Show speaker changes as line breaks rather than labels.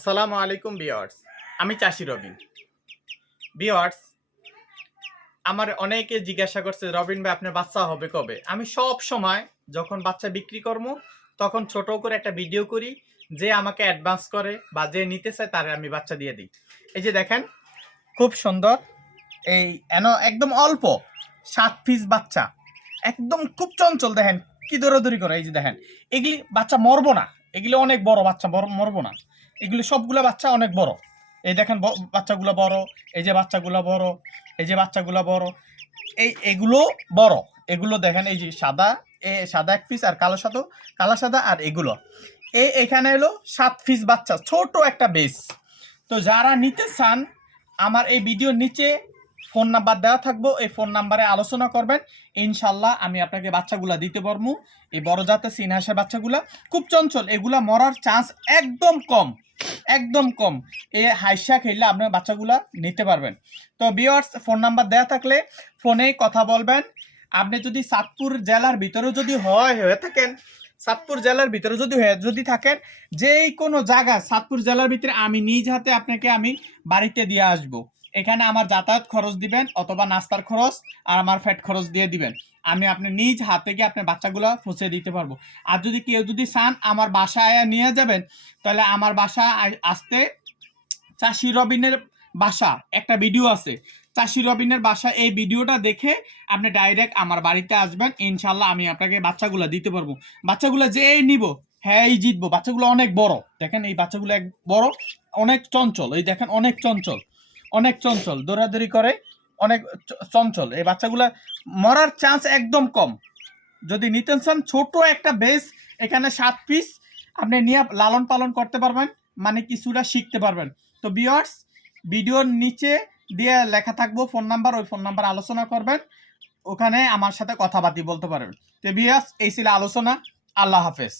আসসালামু আলাইকুম বিয়ার্স আমি চাষি রবিন। বিয়ার্স আমার অনেকে জিজ্ঞাসা করছে, রবিন ভাই, আপনার বাচ্চা হবে কবে? আমি সব সময় যখন বাচ্চা বিক্রি করব, তখন ছোট করে একটা ভিডিও করি, যে আমাকে অ্যাডভান্স করে বা যে নিতে চায়, তার আমি বাচ্চা দিয়ে দিই। এই যে দেখেন, খুব সুন্দর। এই এন, একদম অল্প, সাত পিস বাচ্চা। একদম খুব চঞ্চল, দেখেন, কি দৌড়াদৌড়ি করে, এই যে দেখেন। এগুলি বাচ্চা মরবো না। এগুলি অনেক বড়, বাচ্চা বড়, মরবো না। এগুলি সবগুলো বাচ্চা অনেক বড়। এই দেখেন বাচ্চাগুলো বড়, এই যে বাচ্চাগুলো বড়, এই যে বাচ্চাগুলো বড়, এই এগুলো বড়। এগুলো দেখেন, এই যে সাদা, এ সাদা এক পিস আর কালো সাদা কালো সাদা আর এগুলো। এ এখানে এলো সাত পিস বাচ্চা, ছোট একটা বেস তো যারা নিতে চান, আমার এই ভিডিওর নিচে ফোন নাম্বার দেওয়া থাকব, এই ফোন নাম্বারে আলোচনা করবেন। ইনশাল্লাহ আমি আপনাকে বাচ্চাগুলা দিতে পারব। এই বড় জাতের সিনহাসের বাচ্চাগুলা খুব চঞ্চল, এগুলা মরার চান্স একদম কম একদম কম। এ হাইসা খেললে আপনার বাচ্চাগুলা নিতে পারবেন। তো বিয়ার্স ফোন নাম্বার দেওয়া থাকলে ফোনে কথা বলবেন। আপনি যদি সাতপুর জেলার ভিতরে যদি হয়, হয়ে থাকেন, সাতপুর জেলার ভিতরে যদি হয়ে, যদি থাকেন, যেই কোনো জায়গা সাতপুর জেলার ভিতরে আমি নিজ হাতে আপনাকে আমি বাড়িতে দিয়ে আসব। এখানে আমার যাতায়াত খরচ দিবেন অথবা নাস্তার খরচ আর আমার ফ্যাট খরচ দিয়ে দিবেন। আমি আপনি নিজ হাতে গিয়ে আপনার বাচ্চাগুলো পৌঁছে দিতে পারব। আর যদি কেউ যদি চান আমার বাসায় নিয়ে যাবেন, তাহলে আমার বাসা আসতে চাষি রবিনের বাসা, একটা ভিডিও আছে। চাষি রবিনের বাসা, এই ভিডিওটা দেখে আপনি ডাইরেক্ট আমার বাড়িতে আসবেন। ইনশাল্লাহ আমি আপনাকে বাচ্চাগুলো দিতে পারব। বাচ্চাগুলো যে নিব হ্যাঁ এই জিতবো। বাচ্চাগুলো অনেক বড়। দেখেন এই বাচ্চাগুলো এক বড়, অনেক চঞ্চল। এই দেখেন অনেক চঞ্চল। অনেক চঞ্চল, দৌড়াদৌড়ি করে অনেক চঞ্চল। এই বাচ্চাগুলো মরার চান্স একদম কম। যদি নিতেন চান ছোট একটা বেস এখানে সাত পিস আপনি নিয়ে লালন পালন করতে পারবেন মানে কিছুটা শিখতে পারবেন। তো বিয়ার্স ভিডিওর নিচে দিয়ে লেখা থাকব ফোন নাম্বার ওই ফোন নাম্বার আলোচনা করবেন। ওখানে আমার সাথে কথাবার্তি বলতে পারবেন তো বিয়ার্স এই ছিল আলোচনা। আল্লাহ হাফেজ।